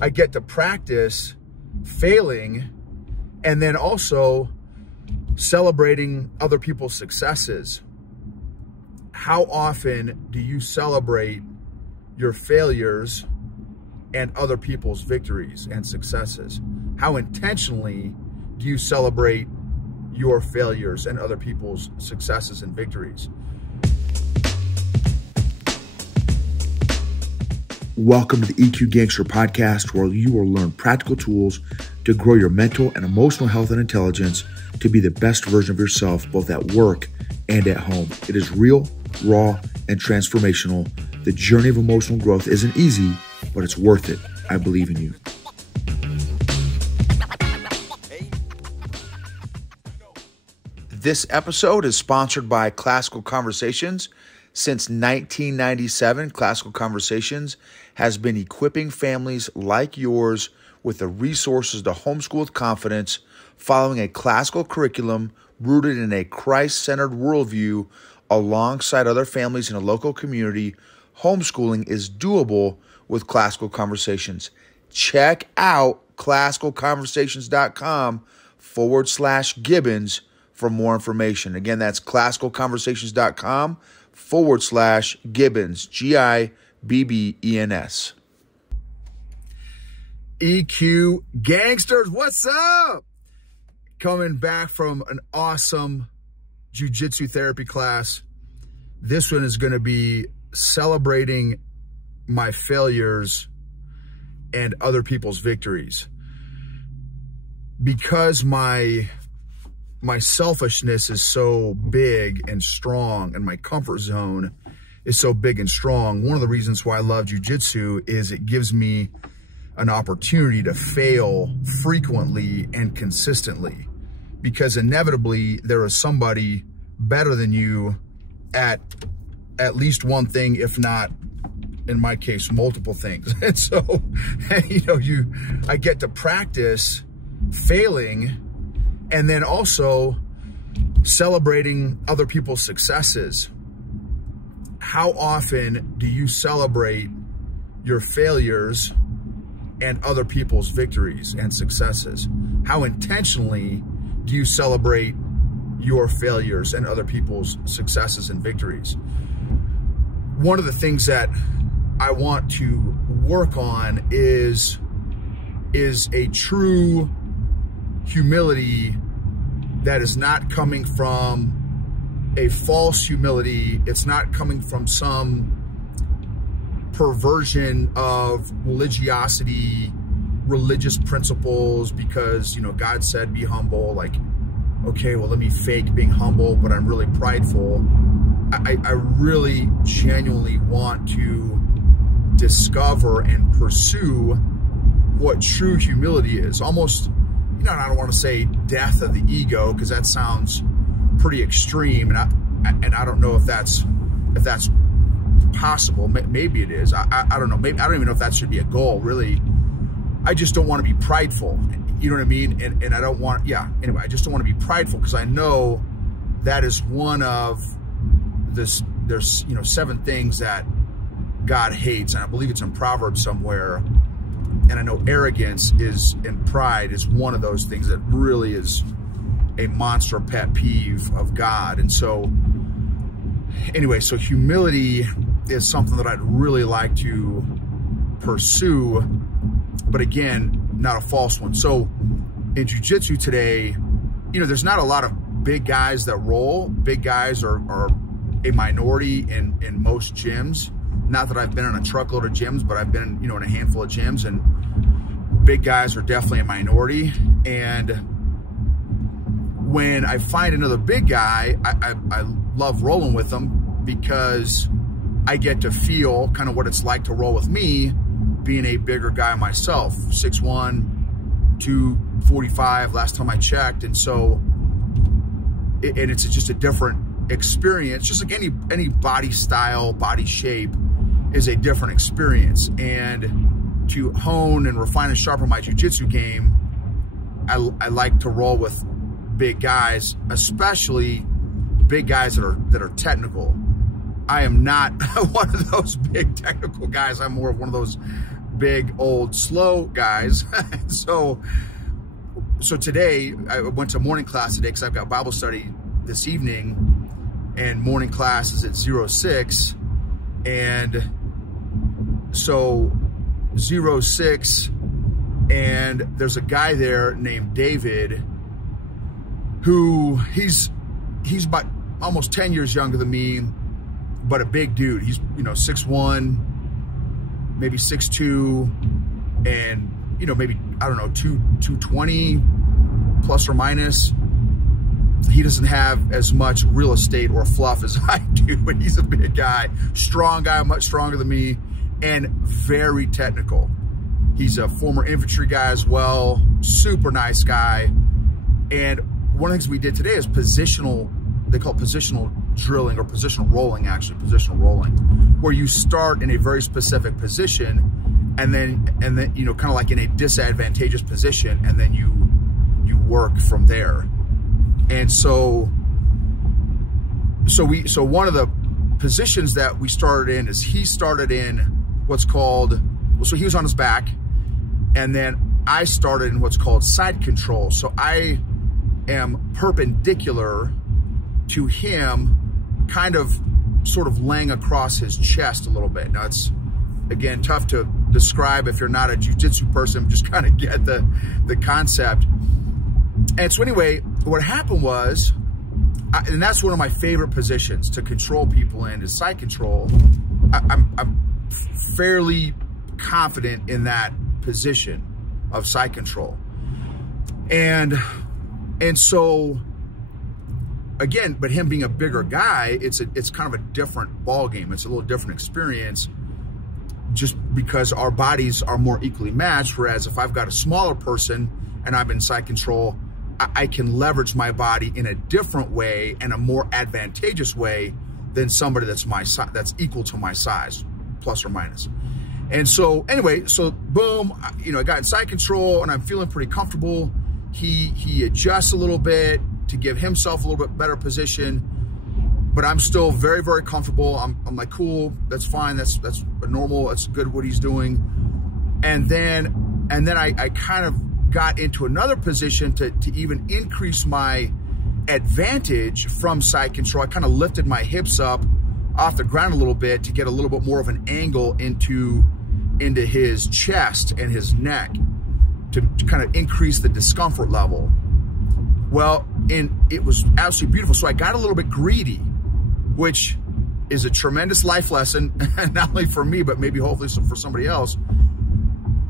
I get to practice failing and then also celebrating other people's successes. How often do you celebrate your failures and other people's victories and successes? How intentionally do you celebrate your failures and other people's successes and victories? Welcome to the EQ Gangster Podcast, where you will learn practical tools to grow your mental and emotional health and intelligence to be the best version of yourself, both at work and at home. It is real, raw, and transformational. The journey of emotional growth isn't easy, but it's worth it. I believe in you. This episode is sponsored by Classical Conversations. Since 1997, Classical Conversations has been equipping families like yours with the resources to homeschool with confidence, following a classical curriculum rooted in a Christ-centered worldview alongside other families in a local community. Homeschooling is doable with Classical Conversations. Check out classicalconversations.com/Gibbons for more information. Again, that's classicalconversations.com/Gibbons, Gibbens. EQ Gangsters, what's up? Coming back from an awesome jiu-jitsu therapy class. This one is going to be celebrating my failures and other people's victories. Because my selfishness is so big and strong, and my comfort zone is so big and strong, one of the reasons why I love jiu-jitsu is it gives me an opportunity to fail frequently and consistently, because inevitably there is somebody better than you at least one thing, if not, in my case, multiple things. And so, I get to practice failing and then also celebrating other people's successes. How often do you celebrate your failures and other people's victories and successes? How intentionally do you celebrate your failures and other people's successes and victories? One of the things that I want to work on is a true humility that is not coming from a false humility. It's not coming from some perversion of religiosity, religious principles, because, God said, be humble. Like, okay, well, let me fake being humble, but I'm really prideful. I really genuinely want to discover and pursue what true humility is. Almost, I don't want to say death of the ego, because that sounds pretty extreme, and I don't know if that's possible. Maybe it is. I don't know. Maybe I don't even know if that should be a goal. Really, I just don't want to be prideful. You know what I mean? And I don't want. Yeah. Anyway, I just don't want to be prideful, because I know that is one of this. There's 7 things that God hates, and I believe it's in Proverbs somewhere. And I know arrogance and pride is one of those things that really is a monster pet peeve of God. And so, anyway, so humility is something that I'd really like to pursue, but again, not a false one. So in jiu-jitsu today, there's not a lot of big guys that roll. Big guys are a minority in most gyms. Not that I've been in a truckload of gyms, but I've been, in a handful of gyms, and big guys are definitely a minority. And when I find another big guy, I love rolling with them, because I get to feel kind of what it's like to roll with me, being a bigger guy myself, 6'1", 245 last time I checked. And so, and it's just a different experience, just like any body style, body shape is a different experience. And to hone and refine and sharpen my jiu-jitsu game, I like to roll with big guys, especially big guys that are technical. I am not one of those big technical guys. I'm more of one of those big, old, slow guys. So today I went to morning class today because I've got Bible study this evening, and morning class is at 06. And so 06, and there's a guy there named David who he's about almost 10 years younger than me, but a big dude. He's, 6'1", maybe 6'2", and, maybe, I don't know, 220 plus or minus. He doesn't have as much real estate or fluff as I do, but he's a big guy, strong guy, much stronger than me, and very technical. He's a former infantry guy as well, super nice guy. And one of the things we did today is positional, they call it positional drilling, or positional rolling, actually, positional rolling, where you start in a very specific position and then kind of like in a disadvantageous position, and then you work from there. And so one of the positions that we started in is he started in what's called, so he was on his back, and then I started in what's called side control. So I am perpendicular to him, kind of sort of laying across his chest a little bit. Now it's, again, tough to describe if you're not a jiu-jitsu person, just kind of get the concept. And so anyway, what happened was, and that's one of my favorite positions to control people in, is side control. I'm fairly confident in that position of side control. And so again, but him being a bigger guy, it's kind of a different ball game. It's a little different experience, just because our bodies are more equally matched. Whereas if I've got a smaller person and I'm in side control, I can leverage my body in a different way and a more advantageous way than somebody that's that's equal to my size, plus or minus. And so anyway, so boom, I got in side control and I'm feeling pretty comfortable. He adjusts a little bit to give himself a little bit better position, but I'm still very, very comfortable. I'm like, cool, that's fine, that's normal, that's good what he's doing. And then I kind of got into another position to even increase my advantage from side control. I kind of lifted my hips up off the ground a little bit to get a little bit more of an angle into his chest and his neck to kind of increase the discomfort level. Well, it was absolutely beautiful. So I got a little bit greedy, which is a tremendous life lesson, not only for me, but maybe hopefully for somebody else.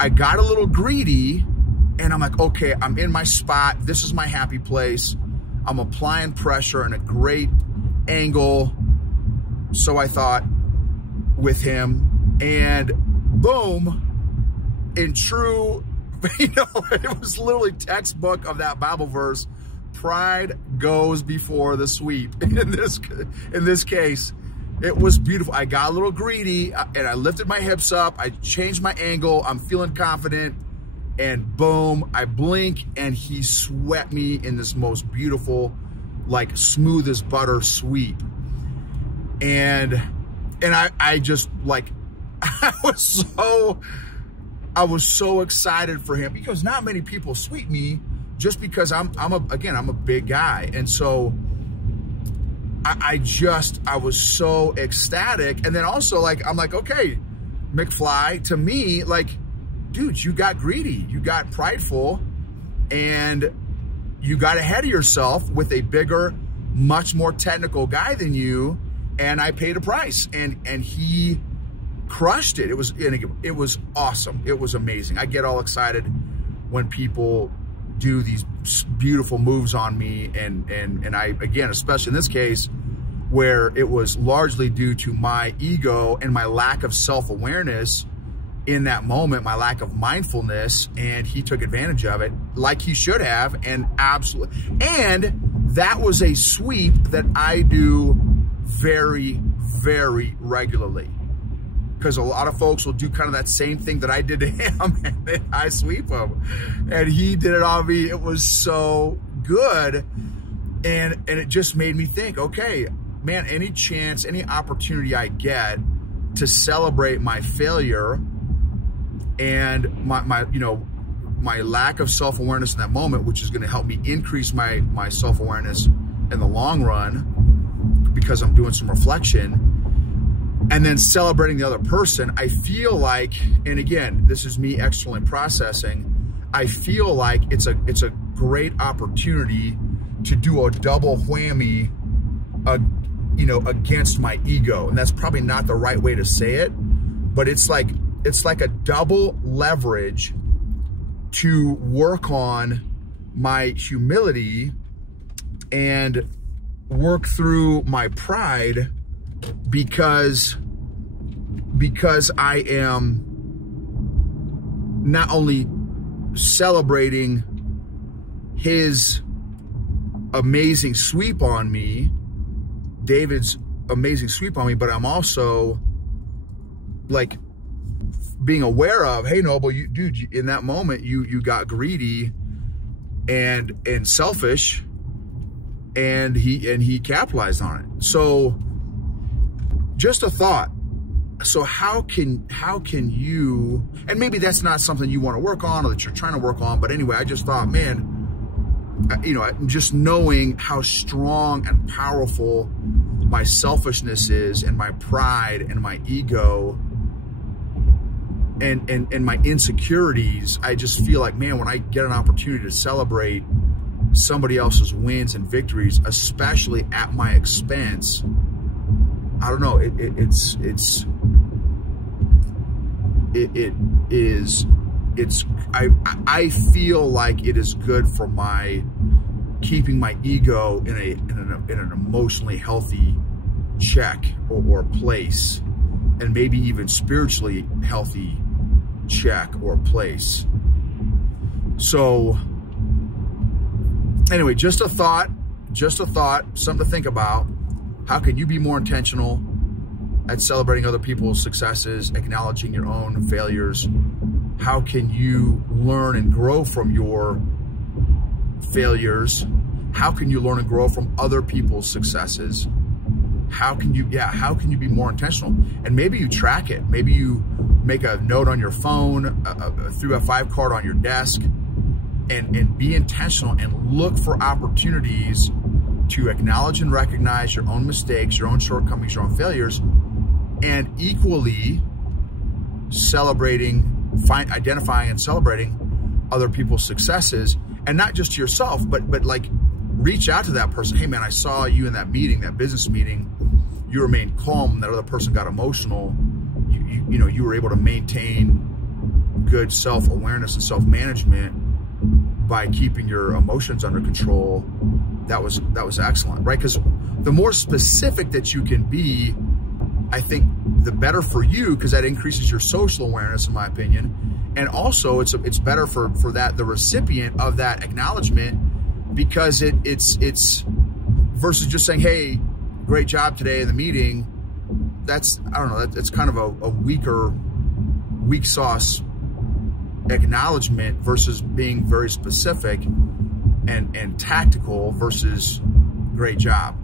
I got a little greedy, and I'm like, okay, I'm in my spot. This is my happy place. I'm applying pressure in a great angle. So I thought with him, and boom, in true, it was literally textbook of that Bible verse. Pride goes before the sweep. In this case, it was beautiful. I got a little greedy and I lifted my hips up. I changed my angle. I'm feeling confident. And boom, I blink and he swept me in this most beautiful, like smooth as butter sweep. And I just like, I was so excited for him, because not many people sweep me, just because I'm a big guy. And so I was so ecstatic. And then also, like, I'm like, okay, McFly, to me, like, dude, you got greedy, you got prideful, and you got ahead of yourself with a bigger, much more technical guy than you, and I paid a price, and he crushed it. It was awesome. It was amazing. I get all excited when people do these beautiful moves on me, and I, again, especially in this case, where it was largely due to my ego and my lack of self-awareness in that moment, my lack of mindfulness, and he took advantage of it like he should have, and absolutely. And that was a sweep that I do very, very regularly, because a lot of folks will do kind of that same thing that I did to him, and then I sweep him, and he did it on me. It was so good, and it just made me think, okay, man, any chance, any opportunity I get to celebrate my failure and my lack of self-awareness in that moment, which is going to help me increase my self-awareness in the long run because I'm doing some reflection, and then celebrating the other person. I feel like, and again, this is me externally processing, I feel like it's a great opportunity to do a double whammy, against my ego. And that's probably not the right way to say it, but it's like a double leverage to work on my humility and work through my pride, because I am not only celebrating his amazing sweep on me, David's amazing sweep on me, but I'm also like being aware of, hey, Noble, dude, in that moment, you got greedy and selfish, and he capitalized on it. So just a thought. So how can you, and maybe that's not something you want to work on or that you're trying to work on, but anyway, I just thought, man, just knowing how strong and powerful my selfishness is, and my pride and my ego and my insecurities, I just feel like, man, when I get an opportunity to celebrate somebody else's wins and victories, especially at my expense, I don't know, I feel like it is good for my keeping my ego in an emotionally healthy check or place, and maybe even spiritually healthy check or place. So anyway, just a thought, something to think about. How can you be more intentional at celebrating other people's successes, acknowledging your own failures? How can you learn and grow from your failures? How can you learn and grow from other people's successes? How can you be more intentional? And maybe you track it. Maybe you make a note on your phone, through a 5-card on your desk, and be intentional and look for opportunities to acknowledge and recognize your own mistakes, your own shortcomings, your own failures, and equally identifying and celebrating other people's successes, and not just to yourself, but like reach out to that person. Hey man, I saw you in that meeting, that business meeting. You remained calm. That other person got emotional. You were able to maintain good self-awareness and self-management by keeping your emotions under control. That was excellent, right? Because the more specific that you can be, I think the better for you, because that increases your social awareness, in my opinion. And also it's better for the recipient of that acknowledgement, because it's versus just saying, hey, great job today in the meeting. That's, I don't know, that's kind of a weak sauce acknowledgement versus being very specific and tactical versus great job.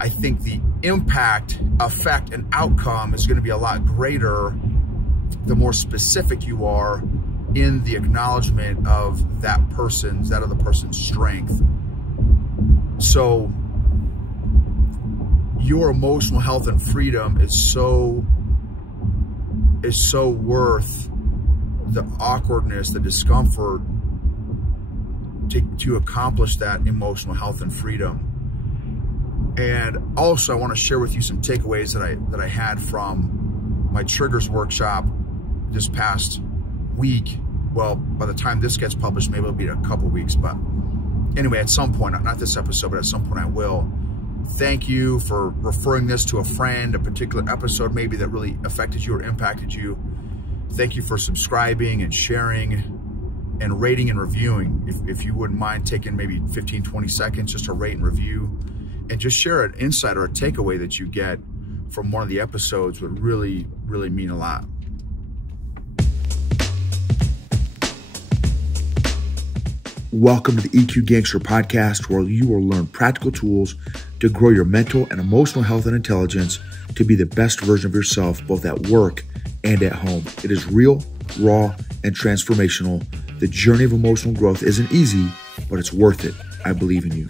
I think the impact, effect, and outcome is going to be a lot greater the more specific you are in the acknowledgement of that other person's strength. So your emotional health and freedom is so worth the awkwardness, the discomfort to accomplish that emotional health and freedom. And also, I want to share with you some takeaways that I had from my Triggers workshop this past week. Well, by the time this gets published, maybe it'll be a couple weeks, but anyway, at some point, not this episode, but at some point I will. Thank you for referring this to a friend, a particular episode maybe that really affected you or impacted you. Thank you for subscribing and sharing and rating and reviewing. If you wouldn't mind taking maybe 15, 20 seconds just to rate and review, and just share an insight or a takeaway that you get from one of the episodes would really, really mean a lot. Welcome to the EQ Gangster Podcast, where you will learn practical tools to grow your mental and emotional health and intelligence to be the best version of yourself, both at work and at home. It is real, raw, and transformational. The journey of emotional growth isn't easy, but it's worth it. I believe in you.